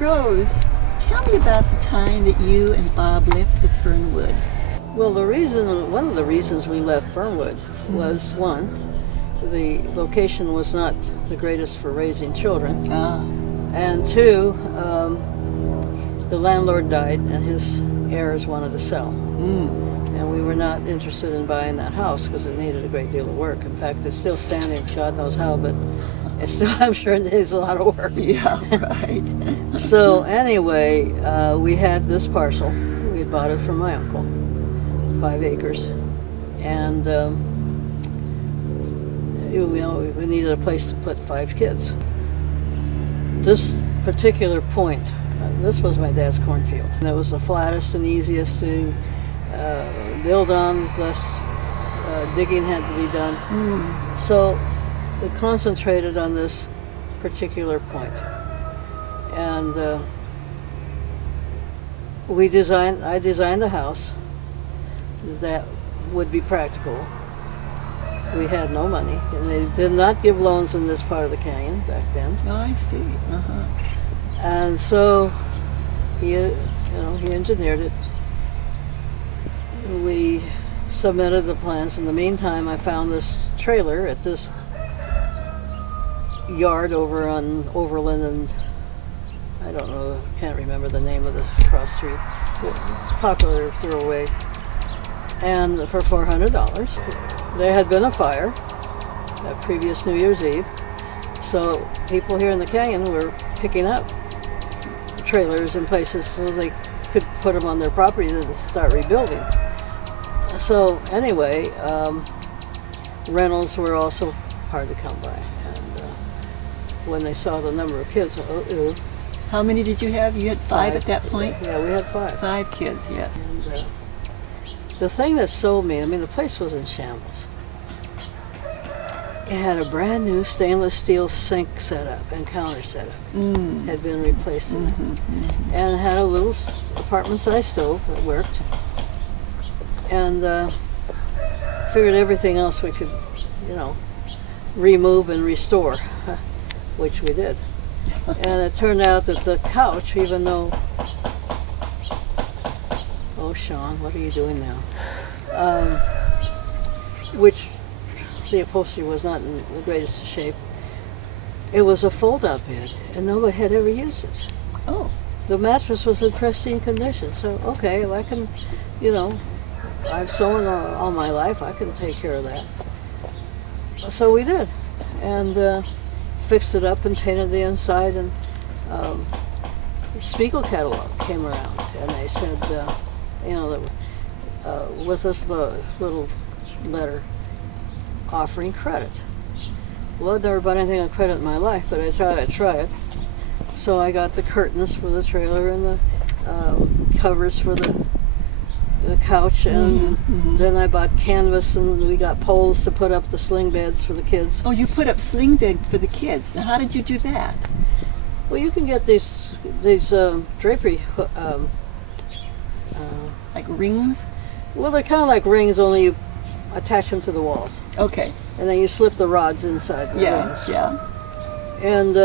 Rose, tell me about the time that you and Bob left the Fernwood. Well, one of the reasons we left Fernwood was, one, the location was not the greatest for raising children, and two, the landlord died and his heirs wanted to sell. And we were not interested in buying that house because it needed a great deal of work. In fact, it's still standing, God knows how, but it's still, I'm sure it needs a lot of work. Yeah, right. So anyway, we had this parcel. We had bought it from my uncle, 5 acres. And we needed a place to put 5 kids. This particular point, this was my dad's cornfield. And it was the flattest and easiest to build on, less digging had to be done. So we concentrated on this particular point. And I designed a house that would be practical. We had no money, and they did not give loans in this part of the canyon back then. Oh, I see. And so he engineered it. We submitted the plans. In the meantime, I found this trailer at this yard over on Overland, and I don't know, can't remember the name of the cross street. It's popular throwaway. And for $400. There had been a fire that previous New Year's Eve, so people here in the canyon were picking up trailers in places so they could put them on their property and start rebuilding. So anyway, rentals were also hard to come by. And when they saw the number of kids, How many did you have? You had 5 at that point? Yeah, we had 5. 5 kids, yeah. And the thing that sold me, the place was in shambles. It had a brand new stainless steel sink set up and counter set up. Had been replaced in it. And it had a little apartment-sized stove that worked. And figured everything else we could, remove and restore, which we did. And it turned out that the couch, even though, oh Sean, what are you doing now? Which the upholstery was not in the greatest shape. It was a fold-out bed, and nobody had ever used it. Oh. The mattress was in pristine condition, so okay, if I can, I've sewn all my life, I can take care of that. So we did, and fixed it up and painted the inside, and Spiegel catalog came around, and they said, with this little letter offering credit. Well, I'd never bought anything on credit in my life, but I thought I'd try it. So I got the curtains for the trailer and the covers for the couch, and then I bought canvas, and we got poles to put up the sling beds for the kids. Oh, you put up sling beds for the kids. Now, how did you do that? Well, you can get these drapery like rings? Well, they're kind of like rings, only you attach them to the walls. Okay. And then you slip the rods inside the rings. Yeah. And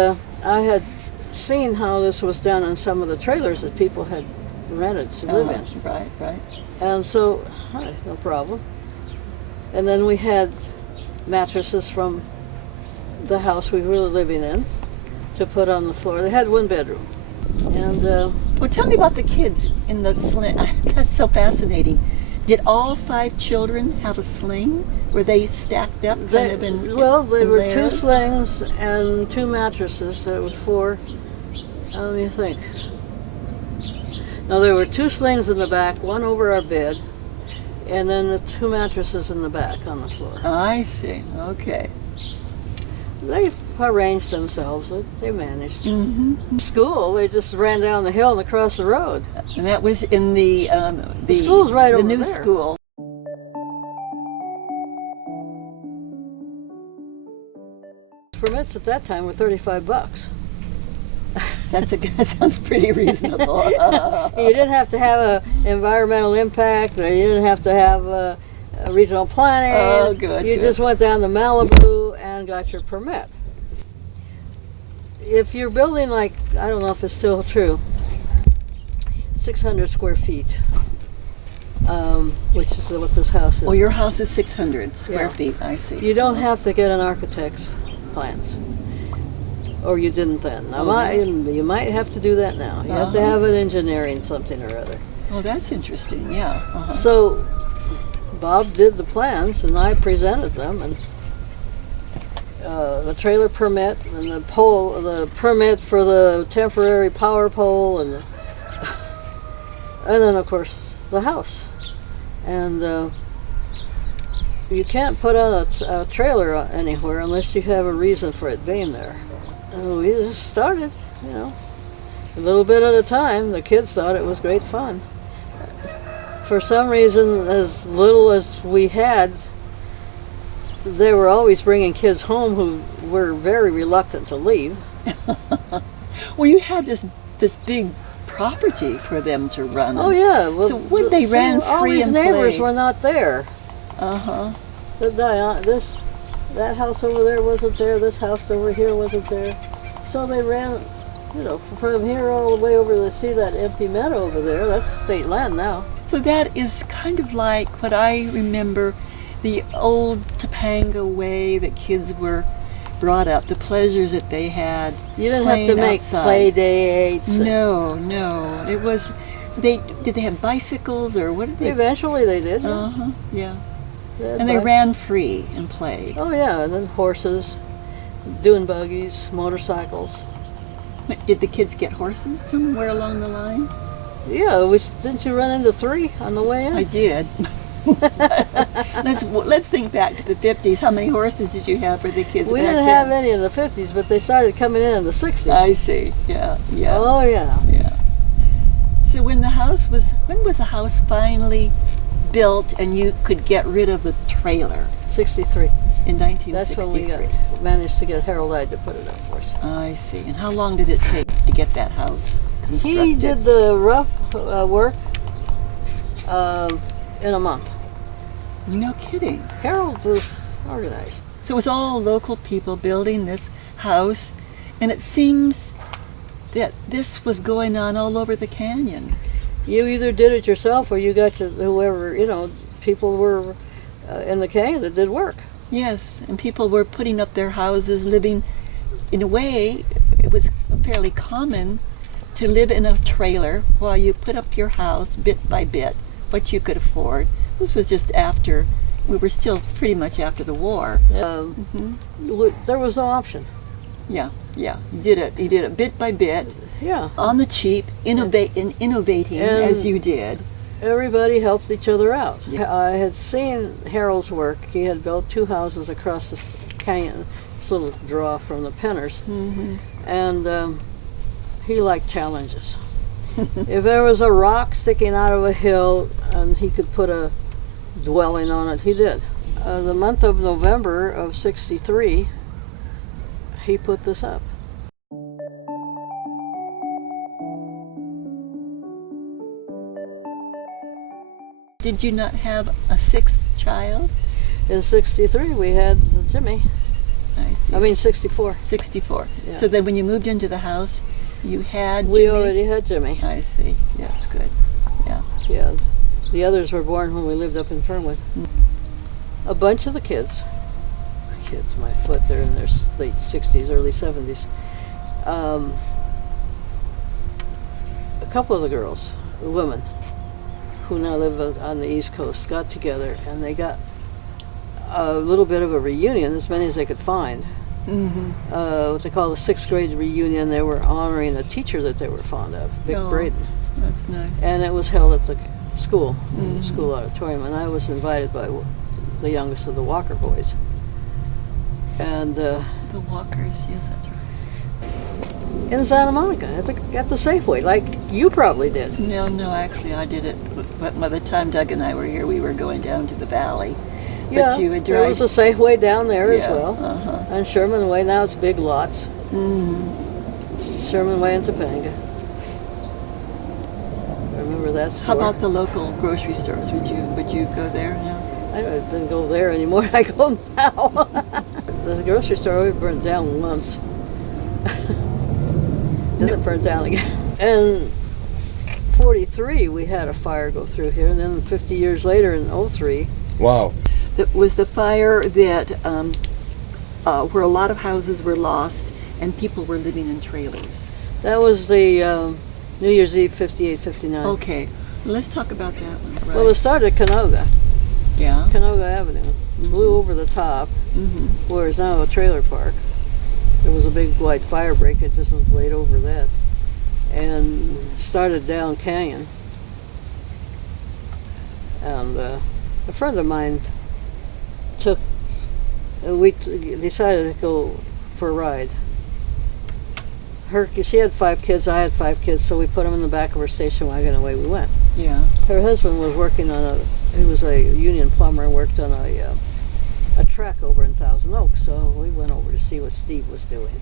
I had seen how this was done on some of the trailers that people had rented to live in. Right. And so, no problem. And then we had mattresses from the house we were living in to put on the floor. They had 1 bedroom. And well, tell me about the kids in the sling. That's so fascinating. Did all 5 children have a sling? Were they stacked up they were layers? 2 slings and 2 mattresses. There was 4. Let me think. No, there were 2 slings in the back, 1 over our bed, and then the 2 mattresses in the back on the floor. I see. Okay. They arranged themselves. They managed. School, they just ran down the hill and across the road. And that was in the school's right over new there. school. Permits at that time were $35. That sounds pretty reasonable. You didn't have to have an environmental impact, or you didn't have to have a regional planning. Oh, good. You just went down to Malibu and got your permit. if you're building like, I don't know if it's still true, 600 square feet, which is what this house is. Well, your house is 600 square Yeah. feet, I see. You don't have to get an architect's plans. Or you didn't then. Now, Oh, you might have to do that now. You have to have an engineering something or other. Oh, that's interesting, yeah. Uh-huh. So Bob did the plans and I presented them, and the trailer permit and the permit for the temporary power pole, and then of course the house. And you can't put on a trailer anywhere unless you have a reason for it being there. And we just started, you know, a little bit at a time. The kids thought it was great fun. For some reason, as little as we had, they were always bringing kids home who were very reluctant to leave. Well, you had this big property for them to run. Oh yeah. Well, so when they ran all free these and neighbors played. were not there. Uh-huh. That house over there wasn't there. This house over here wasn't there. So they ran, you know, from here all the way over to see that empty meadow over there. That's state land now. So that is kind of like what I remember, the old Topanga way that kids were brought up, the pleasures that they had. You didn't have playing to make outside. play dates. No. It was, did they have bicycles or what did they? Eventually they did. Yeah. Uh-huh, yeah. had And they bike- ran free and played. Oh yeah, and then horses, dune buggies, motorcycles. Did the kids get horses somewhere along the line? Yeah, didn't you run into 3 on the way in? I did. Let's think back to the 50s. How many horses did you have for the kids We back didn't then? have any in the 50s, but they started coming in the 60s. I see. Yeah. Oh yeah. Yeah. So when the house finally built and you could get rid of the trailer 63. in That's when we 1963? managed to get Harold Ide to put it up for us. I see. And how long did it take to get that house constructed? He did the rough work in a month. No kidding. Harold was organized. So it was all local people building this house, and it seems that this was going on all over the canyon. You either did it yourself or you got whoever, you know, people were in the canyon that did work. Yes, and people were putting up their houses, living, in a way, it was fairly common to live in a trailer while you put up your house bit by bit, what you could afford. This was just after, we were still pretty much after the war. There was no option. Yeah, you did it bit by bit, Yeah. on the cheap, innovating And- as you did. Everybody helped each other out. I had seen Harold's work. He had built 2 houses across this canyon, this little draw from the Penners, and he liked challenges. If there was a rock sticking out of a hill and he could put a dwelling on it, he did. The month of November of '63, he put this up. Did you not have a 6th child? In '63, we had Jimmy. I see. I mean '64. 64. Yeah. So then when you moved into the house, you had We Jimmy? already had Jimmy. I see. Yeah, that's good. Yeah. Yeah, the others were born when we lived up in Fernwood. A bunch of the kids, my foot, they're in their late 60s, early 70s. A couple of the girls, the women, who now live on the East Coast, got together and they got a little bit of a reunion, as many as they could find. What they call the 6th grade reunion. They were honoring a teacher that they were fond of, Vic Oh. Braden. That's nice. And it was held at the school, school auditorium, and I was invited by the youngest of the Walker boys. And The Walkers, yes, that's right. in Santa Monica, at the Safeway, like you probably did. No, actually I did it. But by the time Doug and I were here, we were going down to the valley. Yeah, But you would there drive. was a Safeway down there as Yeah, well. uh-huh. On Sherman Way, now it's big lots. Sherman Way and Topanga. I remember that store. How about the local grocery stores? Would you go there now? I didn't go there anymore. I go now. The grocery store we burnt down once. Then it burned down again. And 43, we had a fire go through here, and then 50 years later in '03. Wow. That was the fire that where a lot of houses were lost and people were living in trailers. That was the New Year's Eve, 58, 59. Okay, let's talk about that one. Right. Well, it started at Canoga yeah. Avenue, blew over the top, Mm-hmm. where is now a trailer park. There was a big white fire break, it just was laid over that, and started down Canyon. And a friend of mine decided to go for a ride. She had 5 kids, I had 5 kids, so we put them in the back of her station wagon and away we went. Yeah. Her husband was working on he was a union plumber and worked on a track over in Thousand Oaks, so we went over to see what Steve was doing.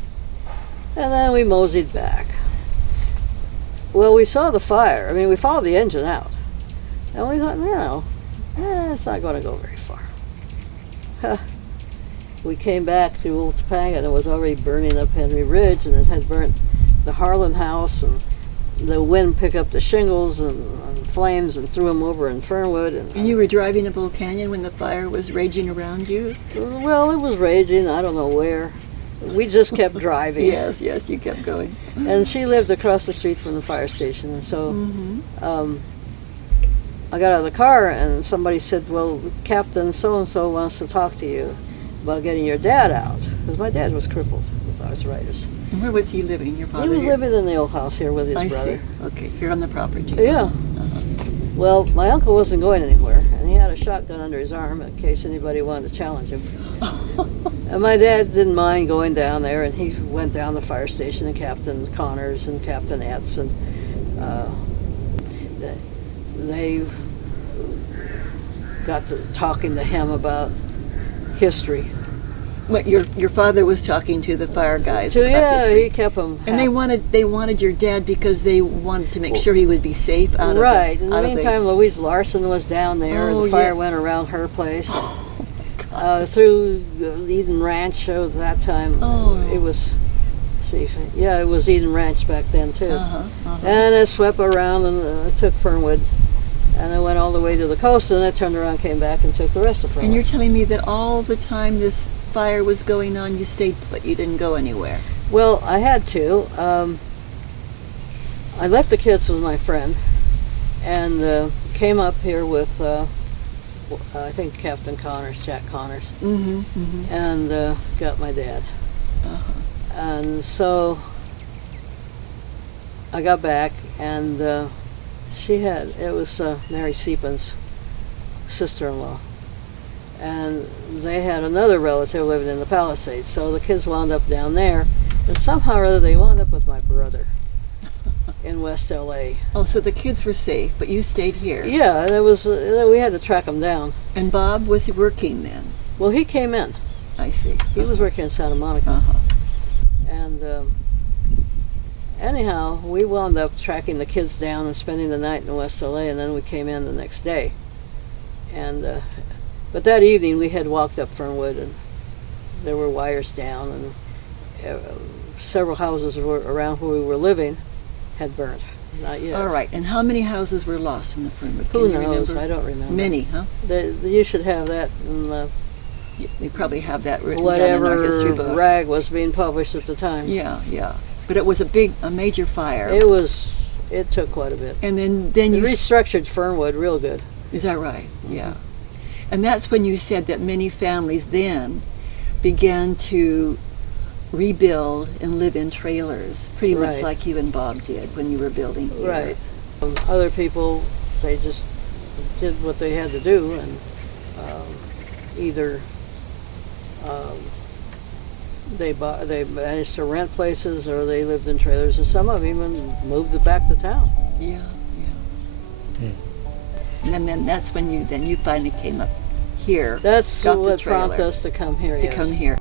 And then we moseyed back. Well, we saw the fire. I mean, we followed the engine out. And we thought, it's not going to go very far. Huh. We came back through Old Topanga and it was already burning up Henry Ridge, and it had burnt the Harlan house, and the wind picked up the shingles and flames and threw them over in Fernwood. And you were driving up Old Canyon when the fire was raging around you? Well, it was raging, I don't know where. We just kept driving. Yes, you kept going. And she lived across the street from the fire station, and so I got out of the car and somebody said, well, Captain so-and-so wants to talk to you about getting your dad out, because my dad was crippled with arthritis. And where was he living, your father? He was living in the old house here with his I brother. see. Okay, here on the property. Yeah. Uh-huh. Well, my uncle wasn't going anywhere, and he had a shotgun under his arm in case anybody wanted to challenge him. And my dad didn't mind going down there, and he went down the fire station, and Captain Connors and Captain Etz, and they got to talking to him about history. What your father was talking to the fire guys So about yeah, history. he kept him. And they wanted your dad because they wanted to make sure he would be safe out of right. the, In the out of meantime, Louise Larson was down there, and Oh, the fire yeah. went around her place. Through Eden Ranch at that time. Oh. It was, it was Eden Ranch back then too. Uh-huh. And it swept around and took Fernwood, and it went all the way to the coast, and it turned around, came back, and took the rest of Fernwood. And you're telling me that all the time this fire was going on, you stayed put, you didn't go anywhere? Well, I had to. I left the kids with my friend, and came up here with, I think Captain Connors, Jack Connors, and got my dad. Uh-huh. And so I got back, and it was Mary Seepin's sister-in-law. And they had another relative living in the Palisades, so the kids wound up down there, and somehow or other they wound up with my brother in West LA. Oh, so the kids were safe, but you stayed here. Yeah, it was. We had to track them down. And Bob was working then? Well, he came in. I see. He was working in Santa Monica. Uh-huh. And anyhow, we wound up tracking the kids down and spending the night in West LA, and then we came in the next day. And but that evening we had walked up Fernwood, and there were wires down, and several houses around where we were living had burnt. Not yet. All right. And how many houses were lost in the Fernwood? Who Can you knows? remember? I don't remember. Many, huh? You should have that in the We probably have that written down in our history whatever book. rag was being published at the time. Yeah. But it was a major fire. It took quite a bit. And then It you restructured Fernwood real good. Is that right? Yeah. And that's when you said that many families then began to rebuild and live in trailers, pretty much Right. like you and Bob did when you were building here. Right. Other people, they just did what they had to do, and either they managed to rent places, or they lived in trailers, and some of them even moved it back to town. Yeah. And then that's when you finally came up here. That's got the what trailer prompted us to come here. to yes. come here.